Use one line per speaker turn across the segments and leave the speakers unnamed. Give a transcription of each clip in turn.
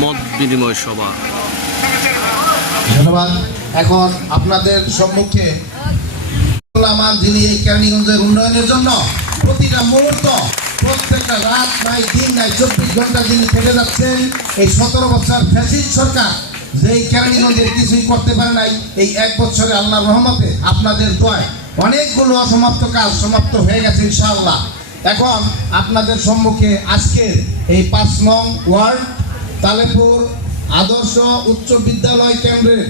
মত বিনিময় সভা।
ধন্যবাদ। এখন আপনাদের সম্মুখে কেরানীগঞ্জের উন্নয়নের জন্য প্রতিটা মুহূর্ত, প্রত্যেকটা রাত নাই, দিন নাই, চব্বিশ ঘণ্টা যিনি কেটে যাচ্ছেন, এই সতেরো বছর ফ্যাসিস্ট সরকার যে কেরানীগঞ্জের কিছুই করতে পারে নাই, এই এক বছরে আল্লাহর রহমতে আপনাদের দয় অনেকগুলো অসমাপ্ত কাজ সমাপ্ত হয়ে গেছে ইনশাআল্লাহ। এখন আপনাদের সম্মুখে আজকের এই পাঁচ নং ওয়ার্ড তালেপুর আদর্শ উচ্চ বিদ্যালয় কেন্দ্রের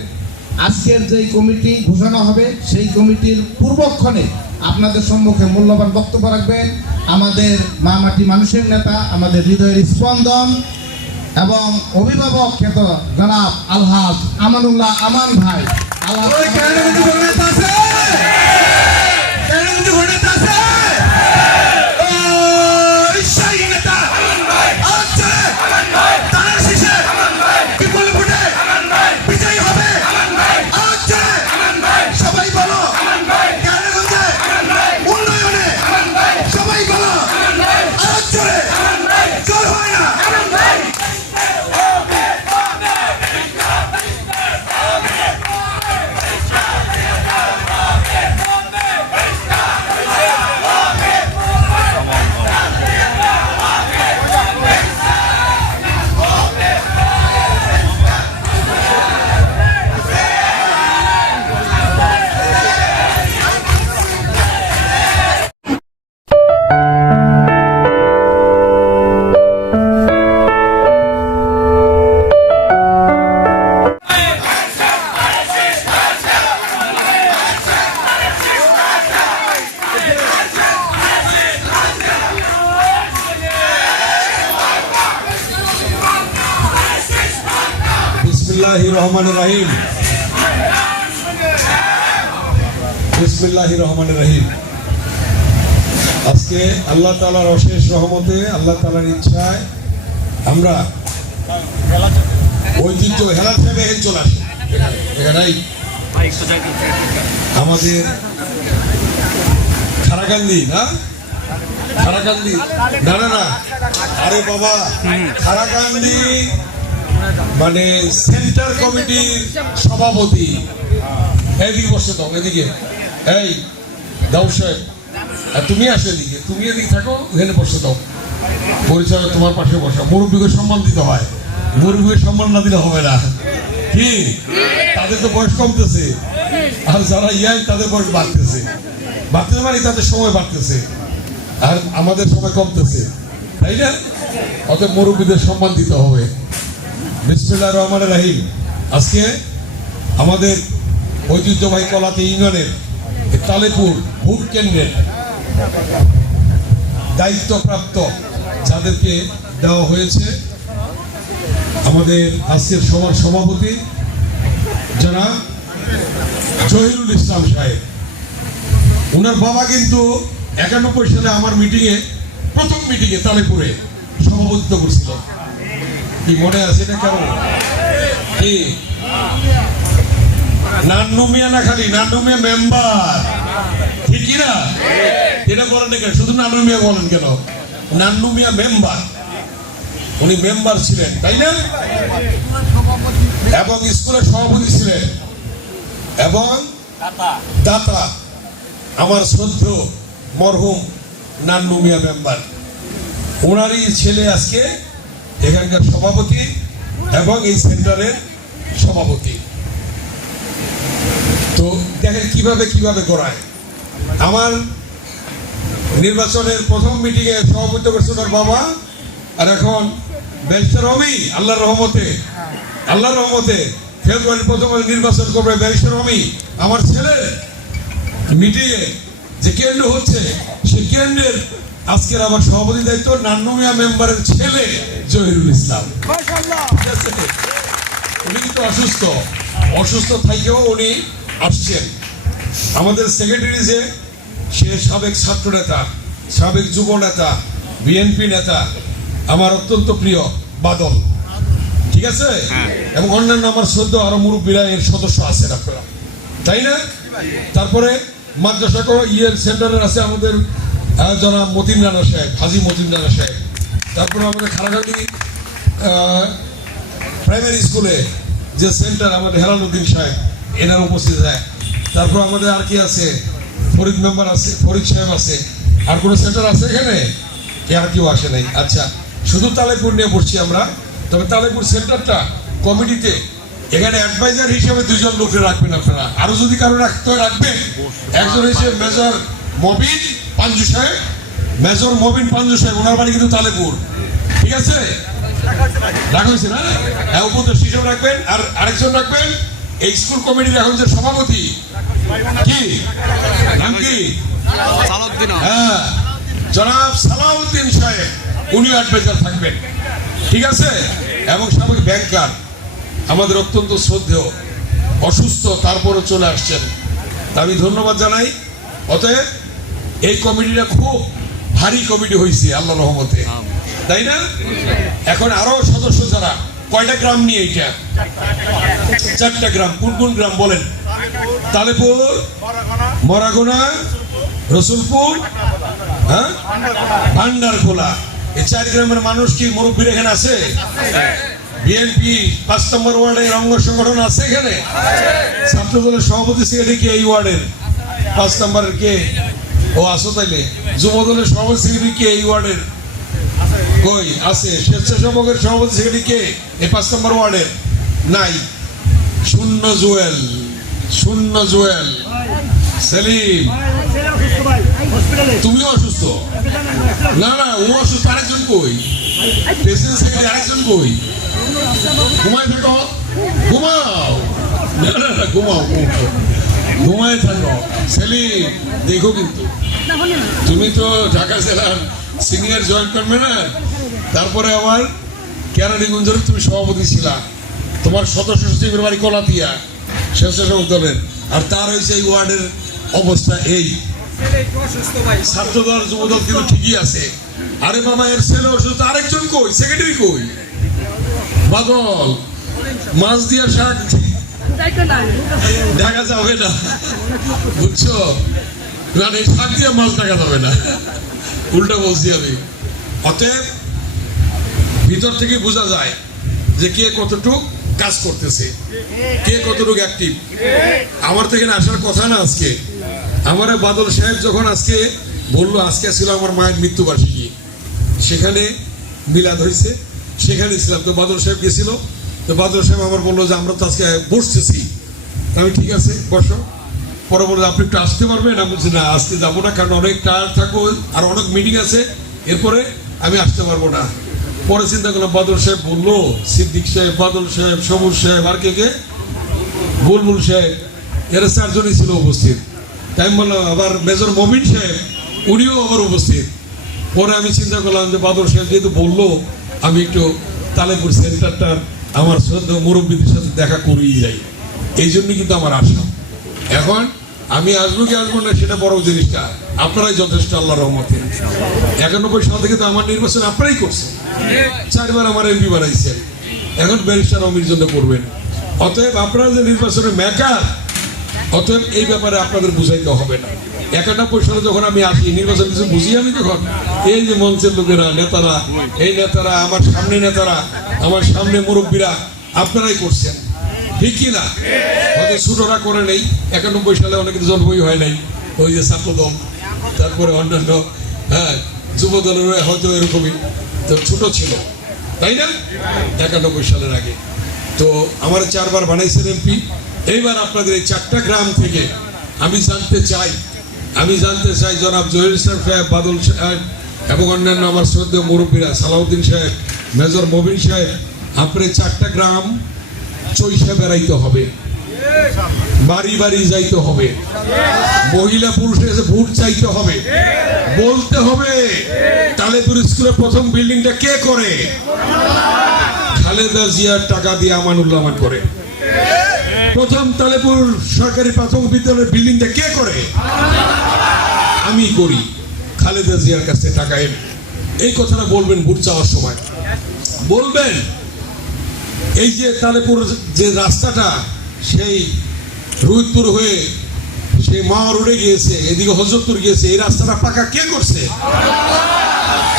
আজকের যে কমিটি ঘোষণা হবে, সেই কমিটির পূর্বক্ষণে আপনাদের সম্মুখে মূল্যবান বক্তব্য রাখবেন। আমাদের মা মাটি মানুষের নেতা, আমাদের হৃদয়ের স্পন্দন এবং অভিভাবক খ্যাত জনাব আলহাজ আমানুল্লাহ আমান ভাই। আল্লাহ
খারাকান্দি। না না আরে বাবা মানে সেন্টার কমিটির সভাপতি। এদিকে বসে এদিকে। এই সাহেব, আর তুমি আসো এদিকে। তুমি এদিকে থাকো, এখানে বসে দাও পরিচয় তোমার পাশে বসা। মুরব্বীকে সম্মান দিতে হয়। মুরব্বীকে সম্মান না দিলে হবে না। কি? তাদের তো বয়স কমতেছে। আর যারা ইয়াং তাদের বয়স বাড়তেছে। বাড়তেছে মানে তাদের সময় বাড়তেছে। আর আমাদের সময় কমতেছে। তাই না? অতএব মুরব্বীদের সম্মান দিতে হবে। বিসমুল্লাহ রহমান রাহিম। আজকে আমাদের ঐতিহ্যবাহী কলাতে ইউনিয়নের তালেপুর ভোট কেন্দ্রের দায়িত্বপ্রাপ্ত যাদেরকে দেওয়া হয়েছে, আমাদের আজকের সভার সভাপতি যারা জহিরুল ইসলাম সাহেব। ওনার বাবা কিন্তু একানব্বই সালে আমার মিটিংয়ে প্রথম মিটিংয়ে তালেপুরে সভাপতিত্ব করছিল। কি মনে আছে এটা কেমন? কি? না খালি? মেম্বার না? এটা বলেন কেন? শুধু বলেন কেন? মেম্বার উনি মেম্বার ছিলেন, তাই না? এবং স্কুলের সভাপতি ছিলেন। এবং দাতা। আমার শ্রদ্ধ মরহুম নান্নু মিয়া মেম্বার। ওনারই ছেলে আজকে এখানকার সভাপতি এবং এই সেন্টারের সভাপতি। তো দেখেন কীভাবে কীভাবে করায়। আমার নির্বাচনের প্রথম মিটিংয়ে সভাপতি করছে ওনার বাবা, আর এখন ব্যারিস্টার রমি আল্লাহর রহমতে আল্লাহর রহমতে ফেব্রুয়ারি প্রথম নির্বাচন করবে ব্যারিস্টার রমি আমার ছেলে। মিটিংয়ে যে কেন্দ্র হচ্ছে সেই কেন্দ্রের আজকের আমার সভাপতি দায়িত্ব নান্নমিয়া মেম্বারের ছেলে জহিরুল ইসলাম। উনি কিন্তু অসুস্থ। অসুস্থ থাকেও উনি আসছেন। আমাদের সেক্রেটারি যে সে সাবেক ছাত্র নেতা সাবেক যুব নেতা বিএনপি নেতা আমার অত্যন্ত প্রিয় বাদল। ঠিক আছে? এবং অন্যান্য আমার শ্রদ্ধ আরও মুরব্বীরা এর সদস্য আছেন আপনারা। তাই না? তারপরে মাদ্রাসা ইয়ের সেন্টারের আছে আমাদের জনাব মতিন রানা সাহেব, হাজি মতিন রানা সাহেব। তারপরে আমাদের খারাগান্দি প্রাইমারি স্কুলে যে সেন্টার আমাদের হেলালুদ্দিন সাহেব, এনার উপস্থিত হয়। তারপর আমাদের আর কি আছে? ফরিদ মেম্বার আছে, ফরিদ সাহেব আছে। আর কোনো সেন্টার আছে এখানে? কে আর কেউ আসে নাই। আচ্ছা শুধু তালেপুর নিয়ে পড়ছি আমরা, তবে তালেপুর সেন্টারটা কমিটিতে এখানে অ্যাডভাইজার হিসেবে দুজন লোককে রাখবেন আপনারা। আরও যদি কারও রাখতে হয় রাখবেন একজন হিসেবে মেজর মবিন পাঞ্জু সাহেব। মেজর মবিন পাঞ্জু সাহেব ওনার বাড়ি কিন্তু তালেপুর। ঠিক আছে? রাখা হয়েছে না? হ্যাঁ উপদেশ হিসেবে রাখবেন। আর আরেকজন রাখবেন এই স্কুল কমিটির এখন যে সভাপতি। কি? নাম কি? হ্যাঁ জনাব সালাউদ্দিন সাহেব উনিও অ্যাডভাইজার থাকবেন। ঠিক আছে? এবং সাবেক ব্যাংকার আমাদের অত্যন্ত শ্রদ্ধেয়, অসুস্থ, তারপরও চলে আসছেন। আমি ধন্যবাদ জানাই। অতএব এই কমিটিটা খুব ভারী কমিটি হয়েছে আল্লাহ রহমতে। তাই না? এখন আরও সদস্য যারা, কয়টা গ্রাম নিয়ে এইটা? চারটা গ্রাম, কোন কোন গ্রাম বলেন? তালেপুর, মরাগোনা, রসুলপুর হ্যাঁ? ভান্ডারখোলা। এই চার গ্রামের মানুষ কি মুরব্বীর এখানে আছে? বিএনপি পাঁচ নম্বর ওয়ার্ডের অঙ্গ সংগঠন আছে এখানে? ছাত্র দলের সভাপতি সেক্রেটারি কে এই ওয়ার্ডের পাঁচ নম্বরের কে? ও আসো তাইলে? যুব দলের সভাপতি সেক্রেটারি কে এই ওয়ার্ডের কই? আছে। স্বেচ্ছাসেবকের সভাপতি সেক্রেটারি কে? এই পাঁচ নম্বর ওয়ার্ডের নাই। শূন্য জুয়েল। শূন্য জুয়েল। সেলিম। তুমিও অসুস্থ? না না, ও অসুস্থ। আরেকজন কই? প্রেসিডেন্ট সেক্রেটারি আরেকজন কই? ঘুমায় থাকো ঘুমাও না না না ঘুমাও। ঘুমায় থাকো সেলিম দেখো কিন্তু। তুমি তো ঢাকা জেলার সিনিয়র জয়েন্ট কনভেনার তারপরে আবার কেরানীগঞ্জের তুমি সভাপতি ছিলা। তোমার সদস্য সচিবের বাড়ি কলাতিয়া, স্বেচ্ছাসেবক দলের। আর তার হয়েছে এই ওয়ার্ডের অবস্থা এই। ছাত্র দল যুব দল কিন্তু ঠিকই আছে। আরে বাবা এর ছেলে অসুস্থ, আরেকজন কই? সেক্রেটারি কই? বাদল মাছ দিয়া শাক। ঢাকা যাবে না। বুঝছ? না শাক দিয়ে মাছ ঢাকা যাবে না। উল্টা বলছি আমি। অতএব, ভিতর থেকে বোঝা যায় যে কে কতটুক কাজ করতেছে। কে কতটুক অ্যাক্টিভ আমার থেকে এখানে আসার কথা না আজকে। আমার বাদল সাহেব যখন আজকে বলল, আজকে ছিল আমার মায়ের মৃত্যুবার্ষিকী। সেখানে মিলাদ হয়েছে। সেখানে ছিলাম। তো বাদল সাহেব গেছিল। তো বাদল সাহেব আমার বলল যে, আমরা তো আজকে বসতেছি। আমি, ঠিক আছে, বসো। পরে বলল, আপনি একটু আসতে পারবেন? আমি বলছি, না, আসতে যাব না, কারণ অনেক টায়ার থাকব আর অনেক মিটিং আছে। এরপরে আমি আসতে পারব না। পরে চিন্তা করলাম, বাদল সাহেব বলল, সিদ্দিক সাহেব, বাদল সাহেব, সবুজ সাহেব, আর কে কে? বুলবুল সাহেব, এরা চারজনই ছিল উপস্থিত। তাই আমি বললাম, আবার মেজর মমিন সাহেব, উনিও আবার উপস্থিত। পরে আমি চিন্তা করলাম যে, বাদল সাহেব যেহেতু বলল আমি একটু তালেপুর সেন্টারটার আমার শ্রদ্ধা মুরব্বীদের সাথে দেখা করেই যাই। এই জন্য কিন্তু আমার আশা। এখন আমি আসব কি আসব না সেটা বড় জিনিসটা। আপনারাই যথেষ্ট আল্লাহ রহমতে। একানব্বই সাল থেকে তো আমার নির্বাচন আপনারাই করছেন। চারবার আমার এমপি বানাইছেন। এখন ব্যারিস্টার অমির জন্য করবেন। অতএব আপনারা যে নির্বাচনের মেকার, অতএব এই ব্যাপারে আপনাদের বুঝাইতে হবে না। একানব্বই সালে যখন আমি আসি, নির্বাচন কিছু বুঝি আমি তখন? এই যে মঞ্চের লোকেরা, নেতারা, এই নেতারা, আমার সামনে নেতারা, আমার সামনে মুরব্বীরা, আপনারাই করছেন। ঠিক কি না? হয়তো ছোটরা করে নেই, একানব্বই সালে অনেকের জন্মই হয় নাই, ওই যে ছাত্র দল তারপরে অন্যান্য হ্যাঁ যুব দলের হয়তো এরকমই, তো ছোট ছিল। তাই না? একানব্বই সালের আগে। তো আমার চারবার বানাইছেন এমপি। এইবার আপনাদের এই চারটা গ্রাম থেকে আমি জানতে চাই আমি জানতে চাই জনাব জহির সাহেব, বাদল সাহেব এবং অন্যান্য আমার শ্রদ্ধেয় মুরব্বীরা, সালাউদ্দিন সাহেব, মেজর মবিন সাহেব, আপনার চারটা গ্রাম চৈশা বেড়াইতে হবে। বাড়ি বাড়ি যাইতে হবে। মহিলা পুরুষের কাছে ভোট চাইতে হবে। বলতে হবে, তালেপুর স্কুলের প্রথম বিল্ডিংটা কে করে? খালেদা জিয়ার টাকা দিয়ে আমানুল্লাহ আমান করে। প্রথম তালেপুর সরকারি প্রাথমিক বিদ্যালয়ের বিল্ডিংটা কে করে? আমি করি। খালেদা জিয়ার কাছে টাকা এই কথাটা বলবেন ভোট চাওয়ার সময়। বলবেন, এই যে তালেপুর যে রাস্তাটা, সেই রুইতপুর হয়ে সেই মা রোডে গিয়েছে, এদিকে হজরতপুর গিয়েছে, এই রাস্তাটা পাকা কে করছে?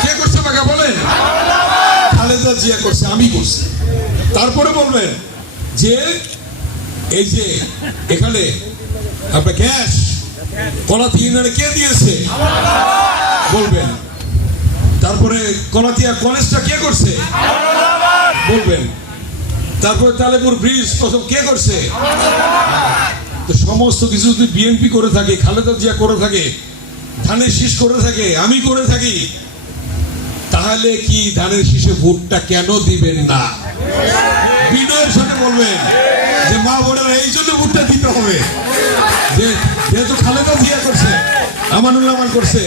কে করছে পাকা বলেন? খালেদা জিয়া করছে, আমি করছি। তারপরে বলবেন যে এই যে, এখানে আপনার গ্যাস কলাতি ইউনিয়নে কে দিয়েছে? বলবেন। তারপরে কলাতিয়া কলেজটা কে করছে? বলবেন। তারপরে তালেপুর ব্রিজ প্রথম কে করছে? তো সমস্ত কিছু যদি বিএনপি করে থাকে, খালেদা জিয়া করে থাকে, ধানের শীষ করে থাকে, আমি করে থাকি, তাহলে কি ধানের শীষে ভোটটা কেন দিবেন না? বিনয়ের সাথে বলবেন। মা বোনেরা, এই জন্য ভোটটা দিতে হবে। যেহেতু খালেদা জিয়া করছে করছে।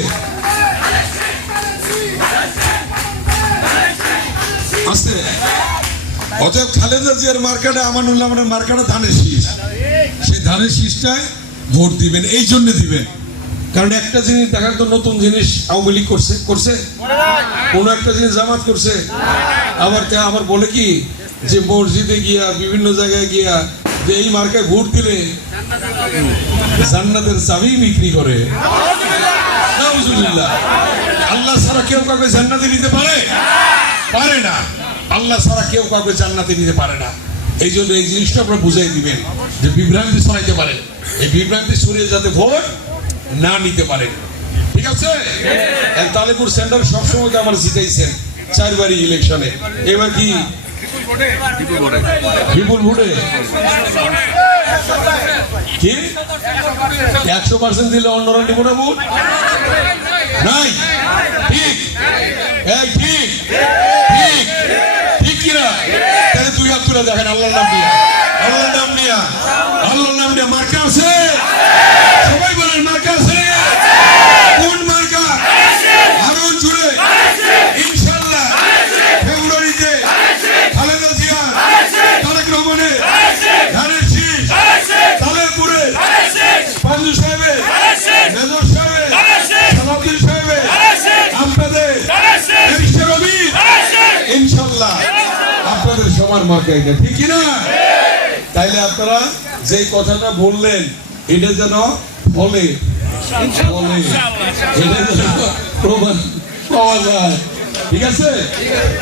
খালেদা জিয়ার মার্কাটা মার্কাটা ধানের শীষ। সেই ধানের শীষটায় ভোট দিবেন, এই জন্য দিবেন। কারণ একটা জিনিস দেখার তো নতুন জিনিস আওয়ামী লীগ করছে করছে। কোন একটা জিনিস জামাত করছে। আবার আবার বলে কি যে মসজিদে গিয়া, বিভিন্ন জায়গায় গিয়া যে এই মার্কায় ভোট দিলে জান্নাতের চাবি বিক্রি করে। আল্লাহ ছাড়া কেউ কাউকে জান্নাতে নিতে পারে? পারে না। আল্লাহ ছাড়া কেউ কাউকে জান্নাতে নিতে পারে না। এই জন্য এই জিনিসটা আপনারা বুঝাই দিবেন যে বিভ্রান্তি ছড়াইতে পারে। এই বিভ্রান্তি ছড়িয়ে যাতে ভোট না নিতে পারে। ঠিক আছে? তালেপুর সেন্টার সবসময় আমার জিতাইছেন, চারবারই ইলেকশনে এবার কি বিপুল ভোটে? কি? একশো পার্সেন্ট দিলে অন্যরা নিব না ভোট? নাই। ঠিক। এই ঠিক। ঠিক। ঠিক কিনা? তাহলে দুই হাত তুলে দেখেন, আল্লাহর নাম দিয়া আল্লাহর নাম দিয়া আল্লাহর নাম দিয়া মার্কা আছে সবাই বলেন মার্কা আছে কোন মার্কা আরও জুড়ে ইনশাল্লাহ ফেব্রুয়ারিতে খালেদা জিয়া তারেক রহমানের ধানের শীষ তালেপুরের পাঞ্জু সাহেবের মেজর সাহেবের সালাউদ্দিন সাহেবের আপনাদের ব্যারিস্টার রবির ইনশাল্লাহ আপনাদের মার্কা ঠিক কিনা তাইলে আপনারা যে কথাটা বললেন, এটা যেন বলে এটা যেন প্রমাণ পাওয়া যায়। ঠিক আছে?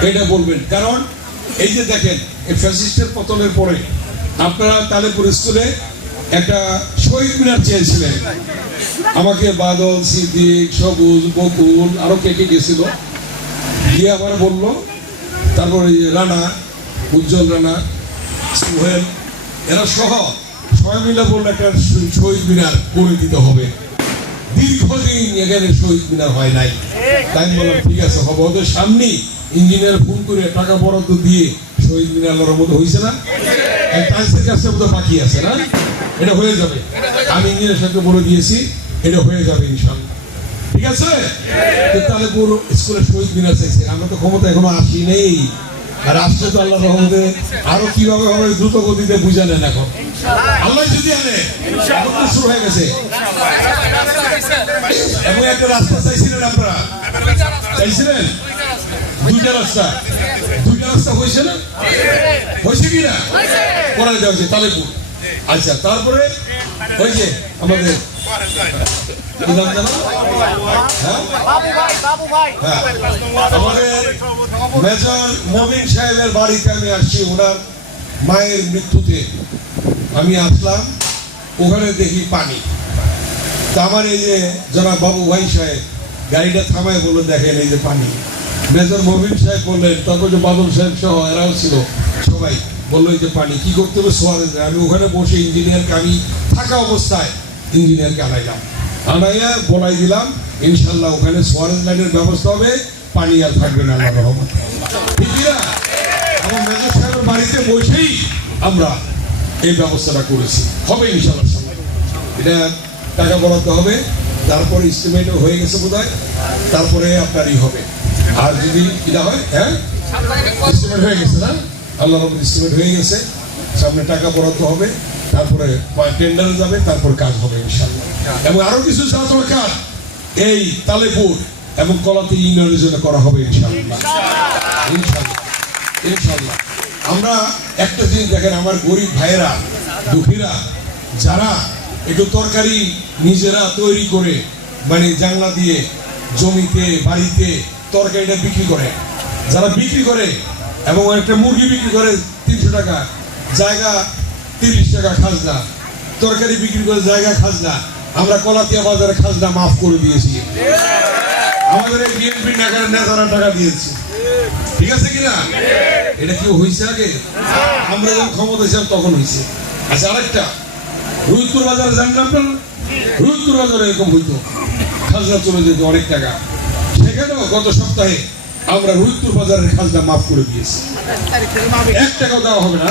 এটা বলবেন। কারণ এই যে দেখেন, এই ফ্যাসিস্টের পতনের পরে আপনারা তালেপুর স্কুলে একটা শহীদ মিনার চেয়েছিলেন। আমাকে বাদল, সিদ্দিক, সবুজ, বকুল আরও কে কে গেছিল? গিয়ে আবার বলল, তারপরে যে রানা উজ্জ্বল রানা, সোহেল, এরা সহ সবাই একটা শহীদ মিনার করে হবে। দীর্ঘদিন এখানে শহীদ মিনার হয় নাই। তাই বললাম, ঠিক আছে, হবে। সামনেই ইঞ্জিনিয়ার ফোন করে টাকা বরাদ্দ দিয়ে শহীদ মিনার মতো হয়েছে না? বাকি আছে না? এটা হয়ে যাবে। আমি ইঞ্জিনিয়ার সাথে বলে দিয়েছি, এটা হয়ে যাবে ইনশাল্লাহ ঠিক আছে? তাহলে পুরো স্কুলে শহীদ মিনার চাইছে। আমরা তো ক্ষমতা এখনও আসি নেই। আর আসছে তো আল্লাহ রহমতে আরও কীভাবে হবে দ্রুত গতিতে বুঝে নেন এখন। আল্লাহ যদি আনে এখন তো শুরু হয়ে গেছে। এবং একটা রাস্তা চাইছিলেন আপনারা? চাইছিলেন? দুইটা রাস্তা। দুইটা রাস্তা হয়েছে না? হয়েছে কি না? করা যাচ্ছে তালেপুর। আচ্ছা তারপরে হয়েছে আমাদের হ্যাঁ? হ্যাঁ। মেজর সাহেবের বাড়িতে আমি আসছি ওনার মায়ের মৃত্যুতে আমি আসলাম ওখানে দেখি পানি তা আমার এই যে জনাব বাবু ভাই সাহেব গাড়িটা থামায় বলল দেখেন এই যে পানি মেজর মমিন সাহেব বললেন তারপর যে বাদল সাহেব সহ এরাও ছিল সবাই বলল এই যে পানি কি করতে হবে সোয়ারে যায় আমি ওখানে বসে ইঞ্জিনিয়ারকে আমি থাকা অবস্থায় ইঞ্জিনিয়ারকে আনাইলাম আনাইয়া বলাই দিলাম। ইনশাল্লাহ ওখানে সোয়ারেজ লাইনের ব্যবস্থা হবে। পানি আর থাকবে না আল্লাহ রহমত। ঠিক না? আমার মেজর সাহেবের বাড়িতে বসেই আমরা এই ব্যবস্থাটা করেছি। হবে ইনশাল্লাহ সামনে। এটা টাকা বরাদ্দ হবে। তারপরে ইস্টিমেটও হয়ে গেছে বোধ তারপরে আপনারই হবে। আর যদি এটা হয় হ্যাঁ? ইস্টিমেট হয়ে গেছে না? আল্লাহ রহমত ইস্টিমেট হয়ে গেছে। সামনে টাকা বরাদ্দ হবে। তারপরে টেন্ডারে যাবে তারপর কাজ হবে ইনশাল্লাহ এবং আরও কিছু যা দরকার এই তালেপুর এবং কলাতে ইউনিয়নের জন্য করা হবে ইনশাল্লাহ ইনশাল্লাহ ইনশাল্লাহ আমরা একটা জিনিস দেখেন আমার গরিব ভাইয়েরা দুঃখীরা যারা একটু তরকারি নিজেরা তৈরি করে মানে জানলা দিয়ে জমিতে বাড়িতে তরকারিটা বিক্রি করে যারা বিক্রি করে এবং একটা মুরগি বিক্রি করে তিনশো টাকা জায়গা তিরিশ টাকা খাজনা। তরকারি বিক্রি করে জায়গা খাজনা। আমরা কলাতিয়া বাজারে খাজনা মাফ করে দিয়েছি। আমাদের এই বিএনপি নাগারের নেতারা টাকা দিয়েছে। ঠিক আছে কিনা? এটা কি হয়েছে আগে? আমরা যখন ক্ষমতা ছিলাম তখন হয়েছে। আচ্ছা আরেকটা। রুইতুর বাজারে জানেন আপনার? রুইতুর বাজারে এরকম হইতো। খাজনা চলে যেত অনেক টাকা। সেখানেও গত সপ্তাহে আমরা রুইতুর বাজারের খাজনা মাফ করে দিয়েছি। এক টাকাও দেওয়া হবে না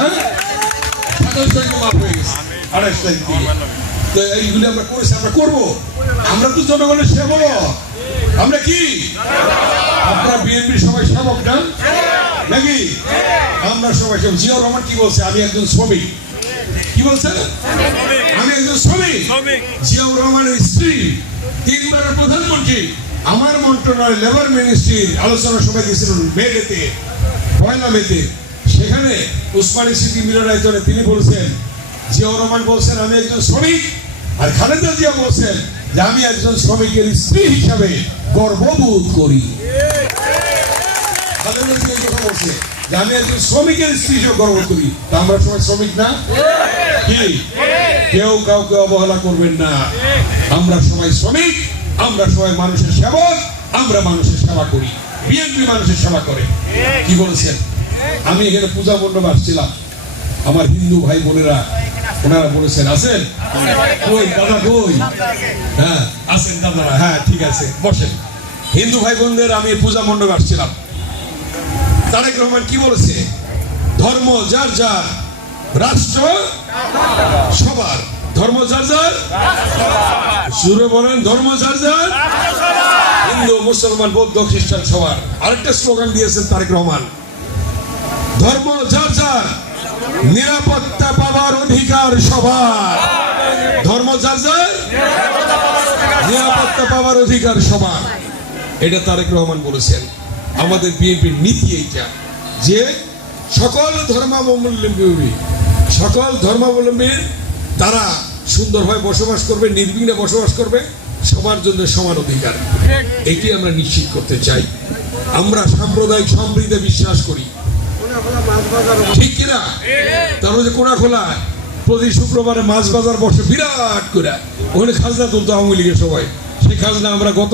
হ্যাঁ? হয়ে আমরা আমরা তো জনগণের সেবক আমরা কি সবাই সেবক না নাকি আমরা সবাই সেবক রহমান কি বলছে আমি একজন শ্রমিক কি বলছে আমি একজন শ্রমিক জিয়াউর রহমানের স্ত্রী তিনবারের প্রধানমন্ত্রী আমার মন্ত্রণালয় লেবার মিনিস্ট্রির আলোচনা সভায় গেছিলেন মেয়েতে পয়লা মেতে সেখানে উসমানী স্মৃতি মিলনায়তনে তিনি বলছেন জিয়াউর রহমান বলছেন, আমি একজন শ্রমিক। আর খালেদা জিয়া বলছেন যে, আমি একজন শ্রমিকের স্ত্রী হিসাবে গর্ববোধ করি। খালেদা জিয়া কথা বলছে যে, আমি একজন শ্রমিকের স্ত্রী হিসেবে গর্ব করি। তা আমরা সবাই শ্রমিক না? কি? কেউ কাউকে অবহেলা করবেন না। আমরা সবাই শ্রমিক, আমরা সবাই মানুষের সেবক, আমরা মানুষের সেবা করি। বিএনপি মানুষের সেবা করে। কি বলেছেন? আমি এখানে পূজা মণ্ডপ আসছিলাম। আমার হিন্দু ভাই বোনেরা, ওনারা বলেছেন, আছেন? কই, দাদা কই? হ্যাঁ আছেন দাদারা হ্যাঁ ঠিক আছে, বসেন। হিন্দু ভাই বোনদের আমি পূজা মণ্ডপ আসছিলাম। তারেক রহমান কি বলেছে? ধর্ম যার যার, রাষ্ট্র সবার। ধর্ম যার যার? সুরে বলেন, ধর্ম যার যার? হিন্দু, মুসলমান, বৌদ্ধ, খ্রিস্টান সবার। আরেকটা স্লোগান দিয়েছেন তারেক রহমান। ধর্ম যার নিরাপত্তা পাওয়ার অধিকার সবার। ধর্ম নিরাপত্তা পাওয়ার অধিকার সবার। এটা তারেক রহমান বলেছেন। আমাদের বিএনপির নীতি এইটা যে সকল ধর্মাবলম্বী, সকল ধর্মাবলম্বীর তারা সুন্দরভাবে বসবাস করবে, নির্বিঘ্নে বসবাস করবে, সবার জন্য সমান অধিকার। এটি আমরা নিশ্চিত করতে চাই। আমরা সাম্প্রদায়িক সমৃদ্ধে বিশ্বাস করি। ঠিক কিনা? তার কোনা খোলা? প্রতি শুক্রবারে মাছ বাজার বসে বিরাট করে। ওখানে খাজনা তুলতো আওয়ামী লীগের সবাই। সেই খাজনা আমরা গত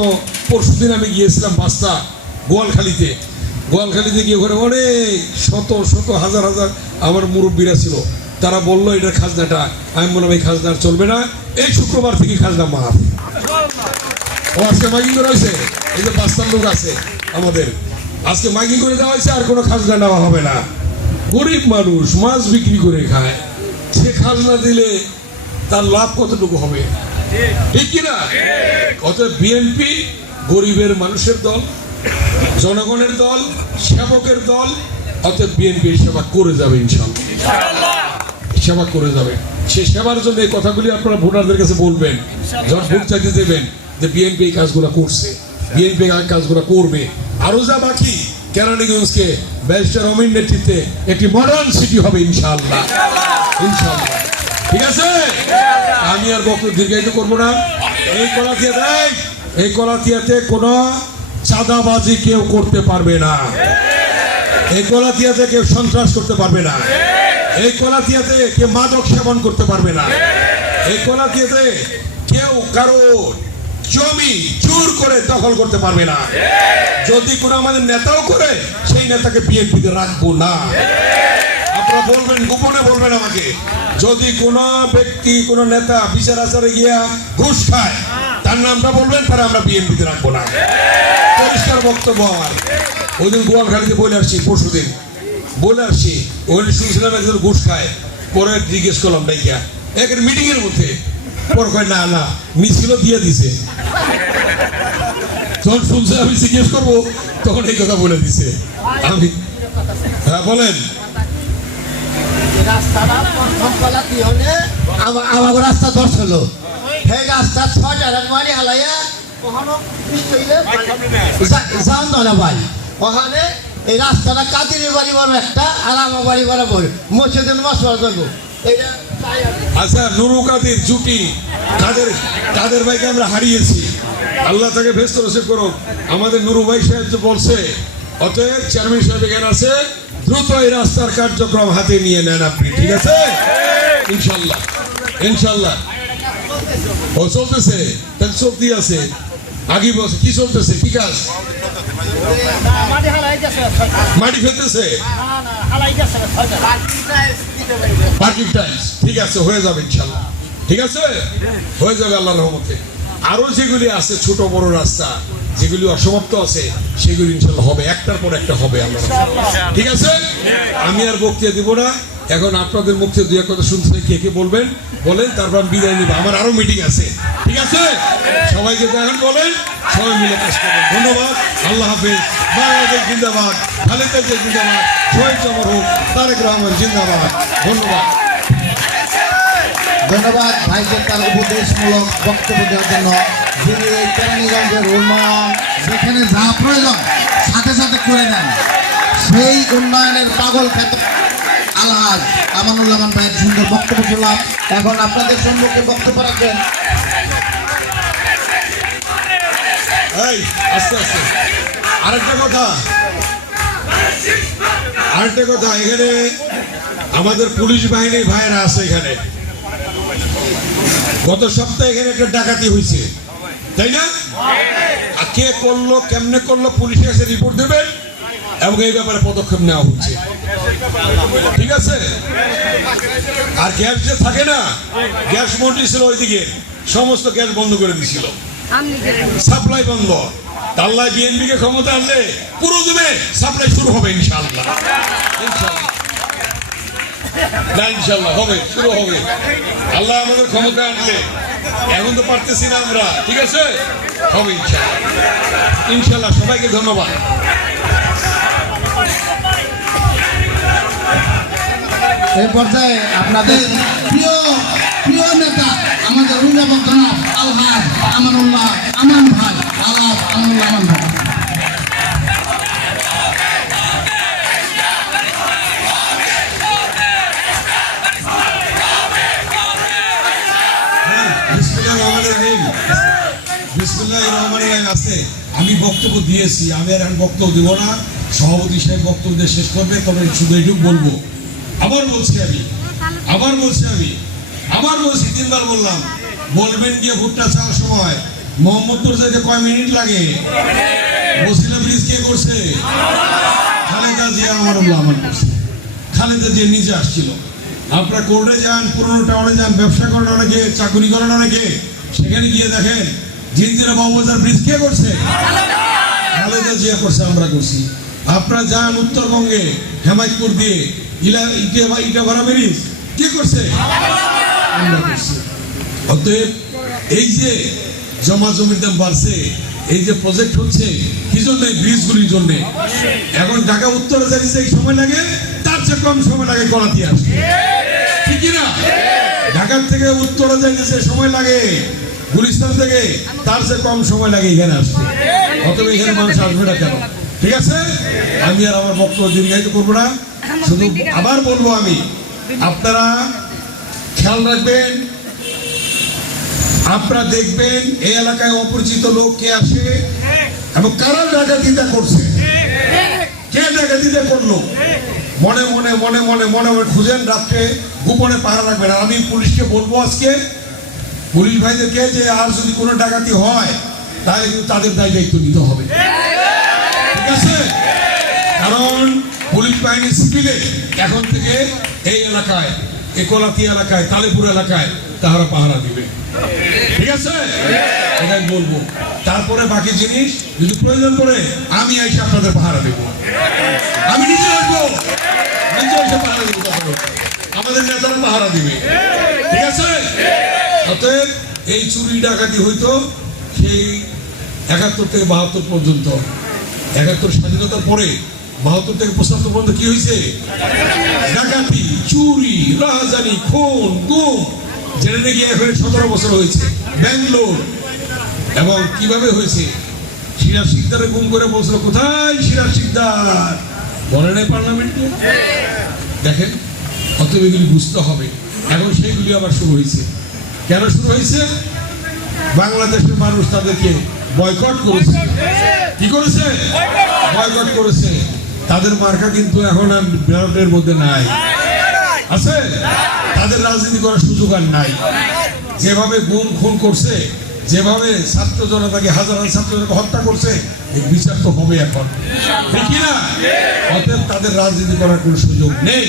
পরশু দিন আমি গিয়েছিলাম বাস্তা গোয়ালখালীতে। গোয়ালখালীতে গিয়ে ওখানে অনেক শত শত, হাজার হাজার আমার মুরব্বীরা ছিল। তারা বলল, এটার খাজনাটা। আমি বললাম, এই খাজনা চলবে না। এই শুক্রবার থেকে খাজনা মাফ। ও আজকে মাইকিং করা হয়েছে? এই যে পাঁচটার লোক আছে আমাদের। আজকে মাইকিং করে দেওয়া হয়েছে, আর কোনো খাজনা নেওয়া হবে না। গরিব মানুষ মাছ বিক্রি করে খায়, সে খাজনা দিলে তার লাভ কতটুকু হবে? ঠিক কিনা? অতএব বিএনপি গরিবের মানুষের দল, জনগণের দল, সেবকের দল, অতএব বিএনপি সেবা করে যাবে ইনশাল্লাহ সেবা করে যাবে। সে সেবার জন্য এই কথাগুলি আপনারা ভোটারদের কাছে বলবেন, যখন ভোট চাইতে দেবেন যে বিএনপি এই কাজগুলো করছে। বিএনপি কাজগুলো করবে। আরও যা বাকি কেরানীগঞ্জকে ব্যারিস্টার অমিন নেতৃত্বে একটি মডার্ন সিটি হবে ইনশাআল্লাহ। ঠিক আছে? আমি আর বক্তব্য দীর্ঘায়িত করব না। এই কলাতিয়াতে এই কলাতিয়াতে কোনো চাঁদাবাজি কেউ করতে পারবে না। এই কলাতিয়াতে কেউ সন্ত্রাস করতে পারবে না। এই কলাতিয়াতে কেউ মাদক সেবন করতে পারবে না। এই কলাতিয়াতে কেউ কারও জমি চুর করে দখল করতে পারবে না। যদি কোনো আমাদের নেতাও করে, সেই নেতাকে বিএনপিতে রাখব না। আপনারা বলবেন, গোপনে বলবেন আমাকে, যদি কোনো ব্যক্তি, কোনো নেতা বিচার আচারে গিয়া ঘুষ খায়, তার নামটা বলবেন তারা আমরা বিএনপিতে রাখব না। পরিষ্কার বক্তব্য আমার। ওই দিন গোয়ালখালীতে বলে আসছি, পরশুদিন। বলে আসছি, ওখানে শুনছিলাম একজন ঘুষ খায়, পরে জিজ্ঞেস করলাম ডাইকা মিটিং এর মধ্যে পর কয় না না দিয়ে দিছে। যখন শুনছে আমি জিজ্ঞেস করব তখন এই কথা বলে দিছে। আমি হ্যাঁ বলেন।
রাস্তা হলো। সেই রাস্তা ছয় হাজার মারি হালাইয়া ওখানে না। ভাই। এই রাস্তাটা কাতির বাড়ি বড় একটা আর আমার বাড়ি বরাবর মসজিদের মাছ
আচ্ছা নুরু কাদের জুটি? কাদের কাদের ভাইকে আমরা হারিয়েছি? আল্লাহ তাকে ব্যস্ত রসে করো আমাদের নুরু ভাই সাহেব যে বলছে অতএব চেয়ারম্যান সাহেব এখানে আছে দ্রুত এই রাস্তার কার্যক্রম হাতে নিয়ে নেন আপনি ঠিক আছে? ইনশাল্লাহ ইনশাল্লাহ। ও চলতেছে তাহলে চলতি আছে। আগে বলছে কি চলতেছে? কি কাজ?
মাটি হালাই
মাটি ফেলতেছে?
সরকার
পার্কিং ঠিক আছে হয়ে যাবে ইনশাল্লাহ। ঠিক আছে? হয়ে যাবে আল্লাহ রহমতে। আরও যেগুলি আছে ছোট বড় রাস্তা যেগুলি অসমাপ্ত আছে সেগুলি ইনশাল্লাহ হবে। একটার পর একটা হবে আল্লাহ ঠিক আছে? আমি আর বক্তৃতা দিব না। এখন আপনাদের মুখ থেকে দুই এক কথা শুনতে কে কে বলবেন? বলেন তারপর আমি বিদায় নিব। আমার আরও মিটিং আছে। ঠিক আছে? সবাইকে এখন বলেন সবাই মিলে কাজ করবেন। ধন্যবাদ। আল্লাহ হাফেজ। বাংলাদেশ জিন্দাবাদ খালেদা জিন্দাবাদ শহীদ চমর হোক তারেক রহমান জিন্দাবাদ। ধন্যবাদ।
ধন্যবাদ ভাইকে তার উপদেশমূলক বক্তব্য দেওয়ার জন্য। যিনি এই কেরানীগঞ্জের উন্নয়ন, যেখানে যা প্রয়োজন, সাথে সাথে করে দেন সেই উন্নয়নের পাগল খ্যাত আলহাজ আমানুল্লাহমান ভাইয়ের সুন্দর বক্তব্য শুনলাম। এখন আপনাদের সম্মুখে বক্তব্য রাখবেন।
আস্তে আস্তে। আরেকটা কথা। আরেকটা কথা, এখানে আমাদের পুলিশ বাহিনীর ভাইয়েরা আছে এখানে। গত সপ্তাহে এখানে একটা ডাকাতি হয়েছে তাই না? কে করল কেমনে করল পুলিশের এসে রিপোর্ট দেবেন এবং এই ব্যাপারে পদক্ষেপ নেওয়া হচ্ছে। ঠিক আছে? আর গ্যাস যে থাকে না গ্যাস মন্ত্রী ছিল ওইদিকে সমস্ত গ্যাস বন্ধ করে দিছিল। সাপ্লাই বন্ধ। আল্লাহ বিএনপি কে ক্ষমতা আনলে পুরো দেবে সাপ্লাই শুরু হবে ইনশাআল্লাহ। ইনশাআল্লাহ। না, ইনশাআল্লাহ, হবে, শুরু হবে। আল্লাহ আমাদের ক্ষমতা আনলে। এখন তো পারতেছি না আমরা, ঠিক আছে? হবে, ইনশাআল্লাহ। ইনশাআল্লাহ, সবাইকে ধন্যবাদ।
এই পর্যায়ে আপনাদের প্রিয় প্রিয় নেতা, আমাদের আলহাজ আমানুল্লাহ, আমান ভাই আলহাজ আমানুল্লাহ আমান ভাই।
বক্তব্য দিয়েছি, আমি আর বক্তব্য দেব না। সভাপতি সাহেব বক্তব্য শেষ করবে, তবে শুধু এইটুকু বলব। আবার বলছি আমি, আবার বলছি আমি, আবার বলছি, তিনবার বললাম। বলবেন গিয়ে ভুট্টা চাওয়ার সময়। মোহাম্মদপুর যাইতে কয় মিনিট লাগে? বসিলা ব্রিজ কে করছে? খালেদা জিয়া আমার আমার করছে। খালেদা জিয়া নিজে আসছিল। আপনারা কোর্টে যান, পুরনো টাউনে যান, ব্যবসা করেন অনেকে, চাকরি করেন অনেকে, সেখানে গিয়ে দেখেন জিন্দিরা বাবুবাজার ব্রিজ করছে? খালেদা জিয়া করছে, আমরা করছি। আপনারা যান উত্তরবঙ্গে, হেমায়তপুর দিয়ে। ইলা ইটে ভরা ব্রিজ কে করছে? আমরা করছি। অতএব, এই যে জমা জমির দাম বাড়ছে, এই যে প্রজেক্ট হচ্ছে, কি জন্য ব্রিজগুলির জন্য? এখন ঢাকা উত্তরে যাইতে এই সময় লাগে, তার চেয়ে কম সময় লাগে গলাতে আসতে। ঠিক ঢাকার থেকে উত্তরে যাইতেছে সময় লাগে গুলিস্তান থেকে তার চেয়ে কম সময় লাগে এখানে আসতে। অতএব এখানে মানুষ আসবে না কেন? ঠিক আছে? আমি আর আমার বক্তব্য দীর্ঘায়িত করব না। শুধু আবার বলব আমি, আপনারা খেয়াল রাখবেন, আপনারা দেখবেন এই এলাকায় অপরিচিত লোক কে আসে এবং কারা ডাকাতিটা করছে? কে ডাকাতিটা করল? মনে মনে মনে মনে মনে মনে খুঁজেন রাত্রে, গোপনে পাহারা রাখবেন। আমি পুলিশকে বলব আজকে পুলিশ ভাইদেরকে যে আর যদি কোনো ডাকাতি হয়, তাহলে কিন্তু তাদের দায় দায়িত্ব নিতে হবে। ঠিক আছে? কারণ পুলিশ বাহিনী সিভিলে এখন থেকে এই এলাকায় একলাতি এলাকায়, তালেপুর এলাকায় তাহারা পাহারা দিবে। ঠিক আছে? এটাই বলব। তারপরে বাকি জিনিস, যদি প্রয়োজন পড়ে, আমি এসে আপনাদের পাহারা দেবো। আমি নিজে আসব। নিজে এসে পাহারা দেবো। আমাদের নেতারা পাহারা দিবে। ঠিক আছে? অতএব এই চুরি ডাকাতি হইতো সেই একাত্তর থেকে বাহাত্তর পর্যন্ত। একাত্তর স্বাধীনতার পরে বাহাত্তর থেকে পঁচাত্তর পর্যন্ত কি হয়েছে ডাকাতি চুরি রাহাজানি খুন গুম যেটা নাকি এখন সতেরো বছর হয়েছে। ব্যাঙ্গালোর। এবং কীভাবে হয়েছে? সিরাজ সিকদারে গুম করে বলছিল কোথায় সিরাজ সিকদার বলে নাই পার্লামেন্টে? দেখেন অতএব এগুলি বুঝতে হবে। এখন সেইগুলি আবার শুরু হয়েছে কেন শুরু হয়েছে? বাংলাদেশের মানুষ তাদেরকে বয়কট করেছে। কি করেছে? বয়কট করেছে। তাদের মার্কা কিন্তু এখন আর ব্যালটের মধ্যে নাই। আছে? তাদের রাজনীতি করার সুযোগ আর নাই। যেভাবে গুম খুন করছে, যেভাবে ছাত্র জনতাকে হাজার হাজার ছাত্র জনতাকে হত্যা করছে, এই বিচার তো হবে এখন। ঠিক না? অতএব তাদের রাজনীতি করার কোনো সুযোগ নেই।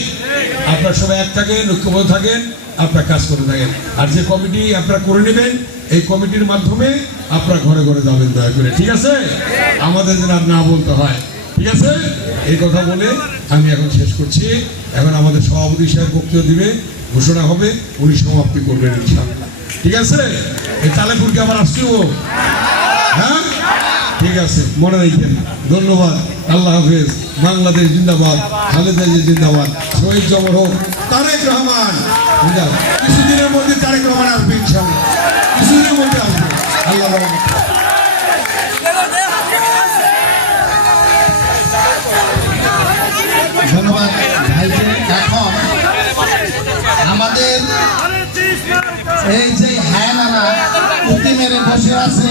আপনার সবাই এক থাকেন, ঐক্যবদ্ধ থাকেন। আপনারা কাজ করে থাকেন। আর যে কমিটি আপনারা করে নেবেন, এই কমিটির মাধ্যমে আপনারা ঘরে ঘরে যাবেন, দয়া করে। ঠিক আছে? আমাদের যেন আর না বলতে হয়। ঠিক আছে? এই কথা বলে আমি এখন শেষ করছি। এখন আমাদের সভাপতি সাহেব বক্তব্য দিবে, ঘোষণা হবে, উনি সমাপ্তি করবেন ঠিক আছে? এই তালেপুরকে আবার আসছি হ্যাঁ? ঠিক আছে, মনে রাখবেন। ধন্যবাদ। আল্লাহ হাফেজ। বাংলাদেশ জিন্দাবাদ, খালেদা জিন্দাবাদ। শহীদ জমর হোক। তারেক রহমান। কিছুদিনের মধ্যে তারেক রহমান আসবে ইনশাল্লাহ কিছুদিনের মধ্যে আসবে। আল্লাহ রহমান
ধন্যবাদ ভাইকে। এখন আমাদের এই যে হায়ানারা পুঁতি মেরে বসে আছে।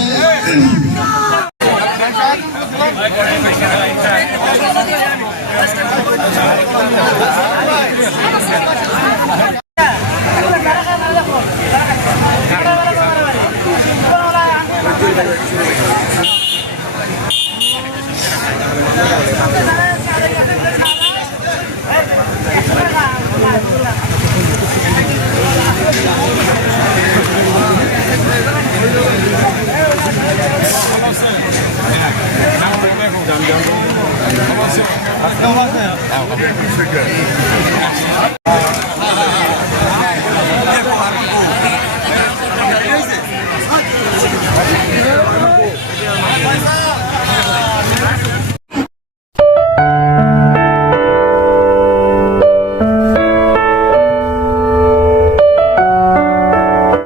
왔어요? 왔어요. 아, 오케이.